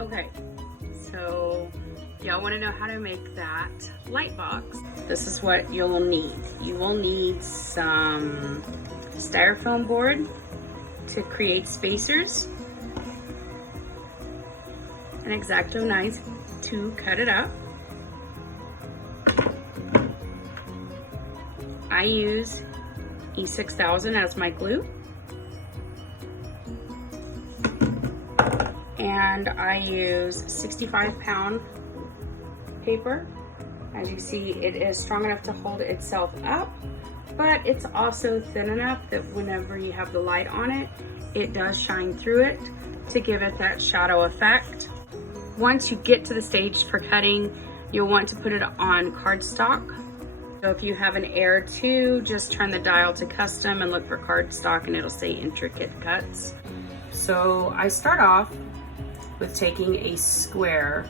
Okay, so y'all want to know how to make that light box. This is what you'll need. You will need some styrofoam board to create spacers, an X-Acto knife to cut it up. I use E6000 as my glue. And I use 65-pound paper. As you see, it is strong enough to hold itself up, but it's also thin enough that whenever you have the light on it, it does shine through it to give it that shadow effect. Once you get to the stage for cutting, you'll want to put it on cardstock. So if you have an Air 2, just turn the dial to custom and look for cardstock and it'll say intricate cuts. So I start off with taking a square.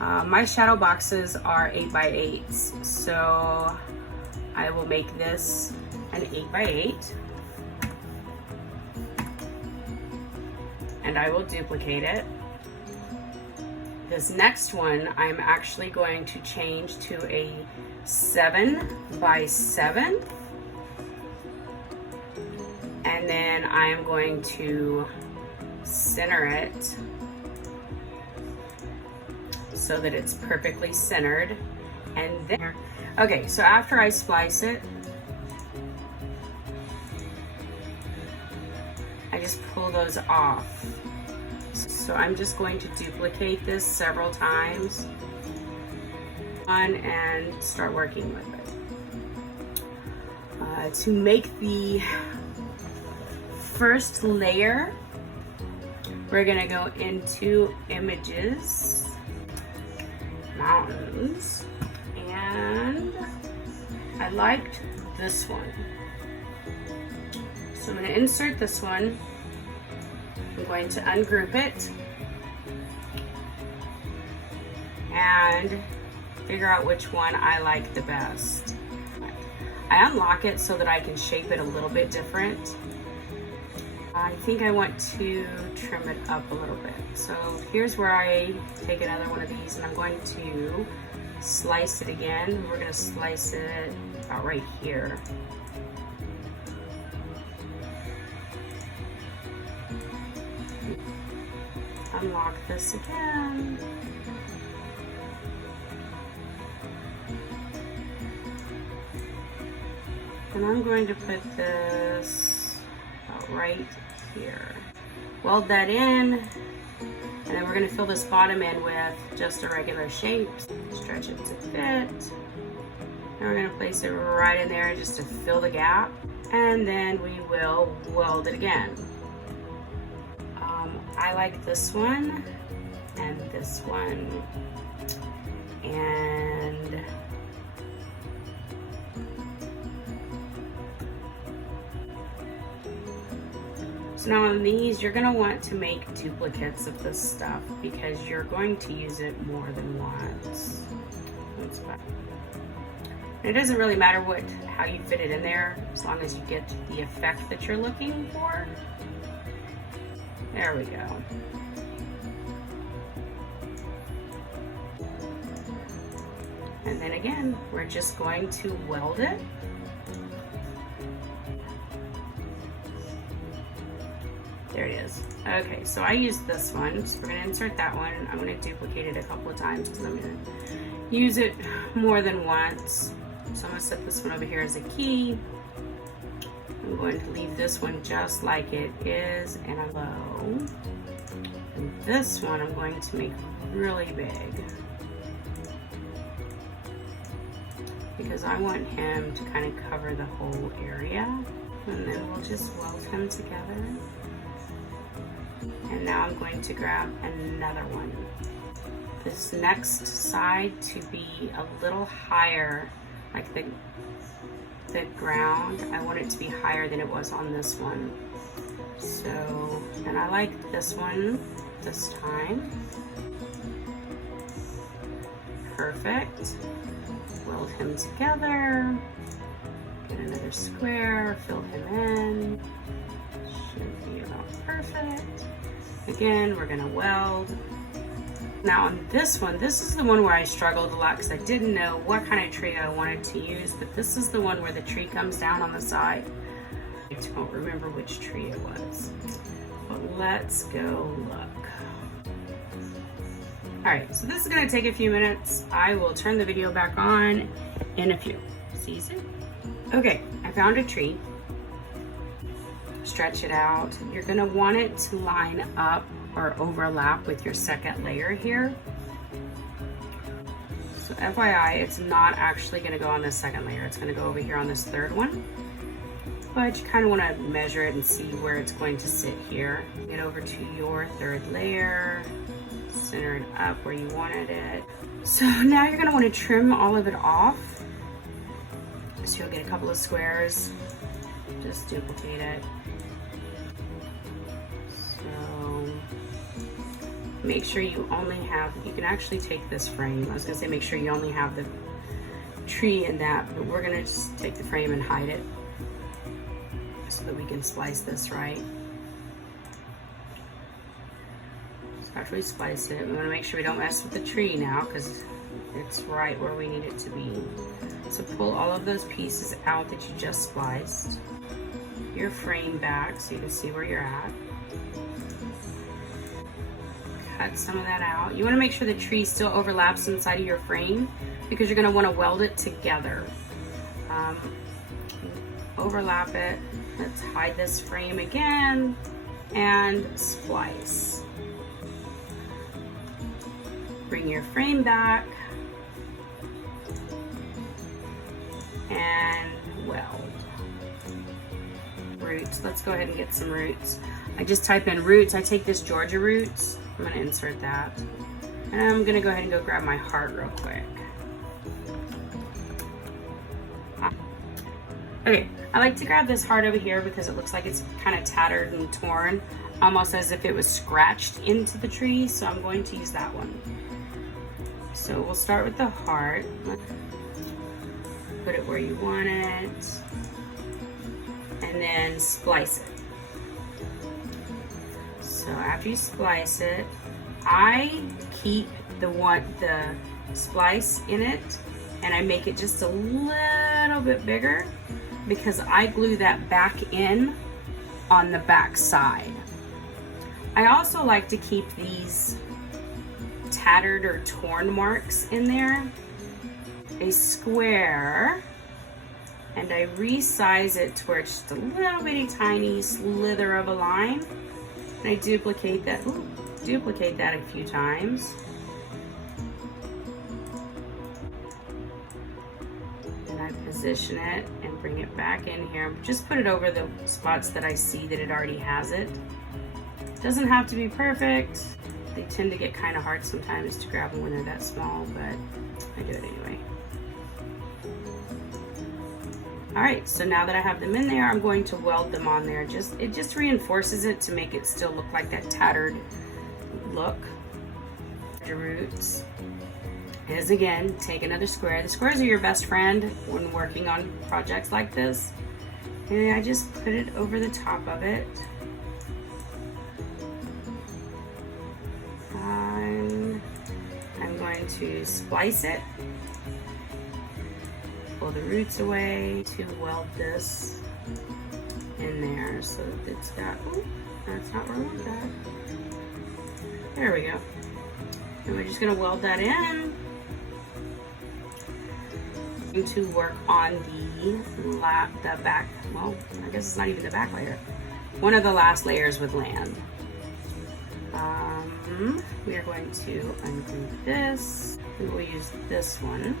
My shadow boxes are 8x8s, so I will make this an 8x8, and I will duplicate it. This next one I'm actually going to change to a 7x7, and then I am going to center it so that it's perfectly centered. And then, okay, so after I splice it, I just pull those off. So I'm just going to duplicate this several times and start working with it. To make the first layer, we're gonna go into images, mountains, and I liked this one. So I'm gonna insert this one. I'm going to ungroup it and figure out which one I like the best. I unlock it so that I can shape it a little bit different. I think I want to trim it up a little bit. So here's where I take another one of these and I'm going to slice it again. We're going to slice it about right here. Unlock this again. And I'm going to put this about right here. Weld that in, and then we're going to fill this bottom end with just a regular shape. Stretch it to fit. And we're going to place it right in there just to fill the gap. And then we will weld it again. I like this one and this one. And so now on these, you're gonna want to make duplicates of this stuff because you're going to use it more than once. That's fine. It doesn't really matter how you fit it in there, as long as you get the effect that you're looking for. There we go. And then again, we're just going to weld it. There it is. Okay, so I used this one, so we're gonna insert that one. I'm gonna duplicate it a couple of times because I'm gonna use it more than once. So I'm gonna set this one over here as a key. I'm going to leave this one just like it is and a low. And this one I'm going to make really big because I want him to kind of cover the whole area. And then we'll just weld him together. And now I'm going to grab another one. This next side to be a little higher, like the ground. I want it to be higher than it was on this one. So, and I like this one this time. Perfect. Weld him together. Get another square, fill him in. Should be about perfect. Again, we're gonna weld. Now on this one, this is the one where I struggled a lot because I didn't know what kind of tree I wanted to use, but this is the one where the tree comes down on the side. I don't remember which tree it was, but let's go look. All right, so this is gonna take a few minutes. I will turn the video back on in a few. See you soon. Okay, I found a tree. Stretch it out. You're gonna want it to line up or overlap with your second layer here. So FYI, it's not actually gonna go on this second layer. It's gonna go over here on this third one. But you kind of wanna measure it and see where it's going to sit here. Get over to your third layer, center it up where you wanted it. So now you're gonna wanna trim all of it off. So you'll get a couple of squares, just duplicate it. So make sure you only have, you can actually take this frame. I was gonna say make sure you only have the tree in that, but we're gonna just take the frame and hide it so that we can splice this right. So after we splice it, we wanna make sure we don't mess with the tree now because it's right where we need it to be. So pull all of those pieces out that you just spliced. Your frame back so you can see where you're at. Cut some of that out. You want to make sure the tree still overlaps inside of your frame because you're going to want to weld it together. Overlap it. Let's hide this frame again and splice. Bring your frame back and weld. Roots. Let's go ahead and get some roots. I just type in roots. I take this Georgia roots. I'm going to insert that. And I'm going to go ahead and go grab my heart real quick. Okay, I like to grab this heart over here because it looks like it's kind of tattered and torn, almost as if it was scratched into the tree. So I'm going to use that one. So we'll start with the heart. Put it where you want it. And then splice it. So after you splice it, I keep the splice in it and I make it just a little bit bigger because I glue that back in on the back side. I also like to keep these tattered or torn marks in there. A square, and I resize it to where it's just a little bitty tiny slither of a line. And I duplicate that a few times. And I position it and bring it back in here. Just put it over the spots that I see that it already has it. Doesn't have to be perfect. They tend to get kind of hard sometimes to grab them when they're that small, but I do it anyway. All right, so now that I have them in there, I'm going to weld them on there. It just reinforces it to make it still look like that tattered look. Your roots is again, take another square. The squares are your best friend when working on projects like this. And I just put it over the top of it. I'm going to splice it. Pull the roots away to weld this in there so that it's got, oh, that's not where I want that. There we go. And we're just gonna weld that in. I'm going to work on the back, well, I guess it's not even the back layer. One of the last layers with land. We are going to undo this. We will use this one.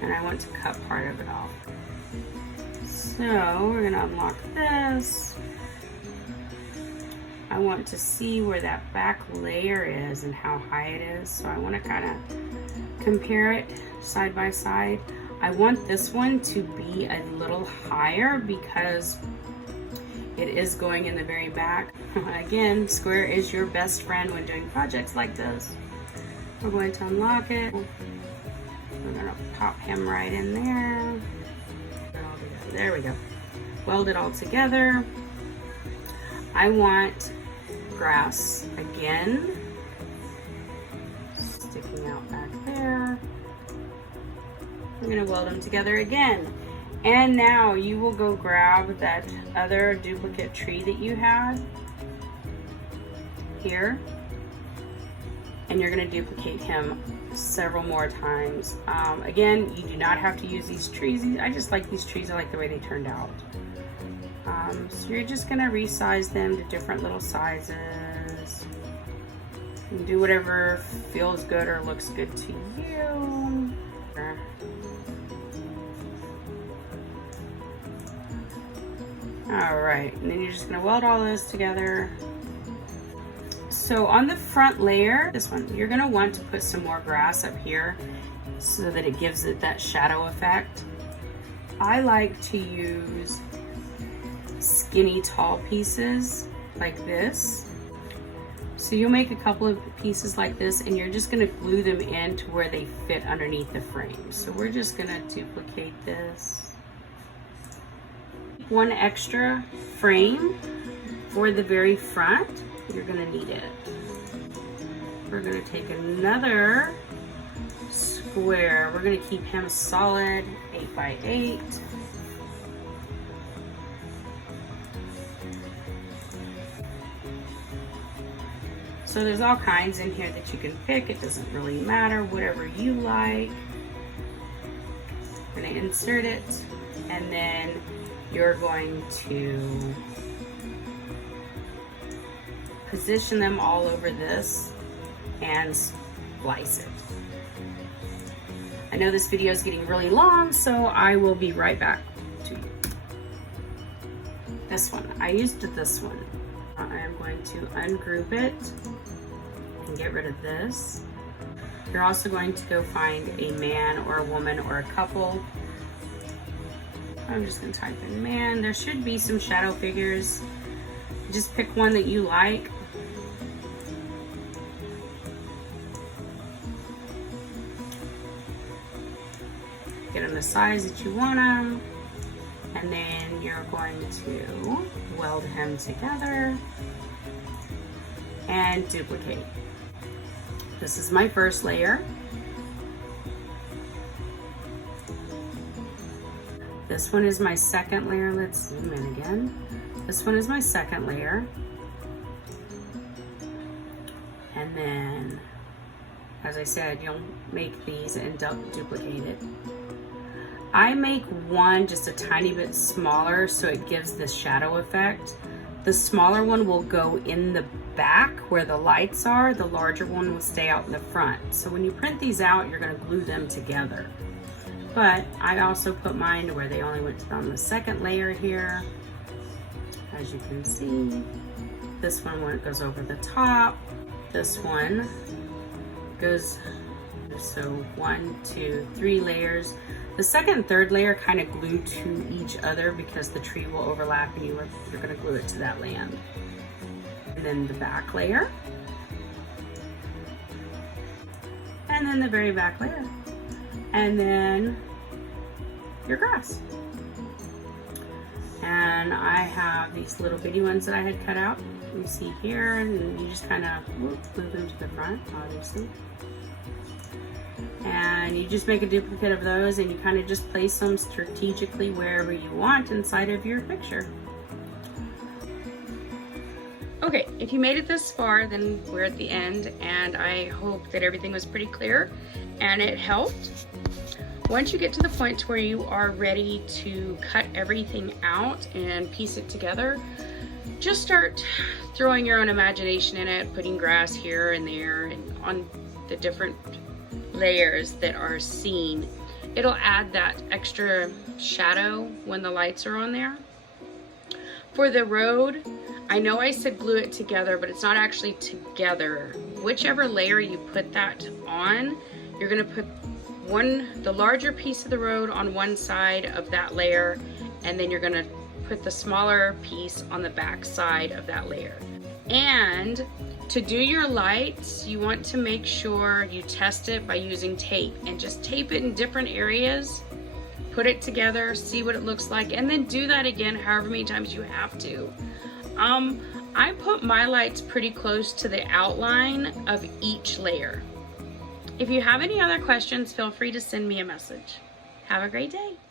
And I want to cut part of it off. So we're gonna unlock this. I want to see where that back layer is and how high it is. So I want to kind of compare it side by side. I want this one to be a little higher because it is going in the very back. Again, square is your best friend when doing projects like this. We're going to unlock it. We're gonna pop him right in there. There we go. Weld it all together. I want grass again I'm gonna weld them together again. And now you will go grab that other duplicate tree that you had here, and you're gonna duplicate him several more times. Again, you do not have to use these trees. I just like these trees. I like the way they turned out. So you're just gonna resize them to different little sizes. And do whatever feels good or looks good to you. All right, and then you're just gonna weld all those together. So on the front layer, this one, you're gonna want to put some more grass up here so that it gives it that shadow effect. I like to use skinny tall pieces like this. So you'll make a couple of pieces like this and you're just gonna glue them in to where they fit underneath the frame. So we're just gonna duplicate this. One extra frame for the very front, you're gonna need it. We're gonna take another square. We're gonna keep him solid, 8 by 8. So there's all kinds in here that you can pick. It doesn't really matter, whatever you like. I'm gonna insert it, and then you're going to position them all over this and splice it. I know this video is getting really long, so I will be right back to you. This one, I used this one. I'm going to ungroup it and get rid of this. You're also going to go find a man or a woman or a couple. I'm just gonna type in man. There should be some shadow figures. Just pick one that you like. Get them the size that you want them. And then you're going to weld him together and duplicate. This is my first layer. This one is my second layer. Let's zoom in again. This one is my second layer. And then, as I said, you'll make these and duplicate it. I make one just a tiny bit smaller so it gives the shadow effect. The smaller one will go in the back where the lights are. The larger one will stay out in the front. So when you print these out, you're gonna glue them together. But I also put mine to where they only went on the second layer here. As you can see, this one when it goes over the top, this one goes, so 1, 2, 3 layers. The second and third layer kind of glue to each other because the tree will overlap and you're gonna glue it to that land. And then the back layer. And then the very back layer. And then your grass. And I have these little bitty ones that I had cut out. You see here, and you just kind of move them to the front, obviously. And you just make a duplicate of those and you kind of just place them strategically wherever you want inside of your picture. Okay, if you made it this far, then we're at the end, and I hope that everything was pretty clear and it helped. Once you get to the point where you are ready to cut everything out and piece it together, just start throwing your own imagination in it, putting grass here and there and on the different layers that are seen. It'll add that extra shadow when the lights are on there. For the road, I know I said glue it together, but it's not actually together. Whichever layer you put that on, you're gonna put the larger piece of the road on one side of that layer, and then you're gonna put the smaller piece on the back side of that layer. And to do your lights, you want to make sure you test it by using tape, and just tape it in different areas, put it together, see what it looks like, and then do that again however many times you have to. I put my lights pretty close to the outline of each layer. If you have any other questions, feel free to send me a message. Have a great day.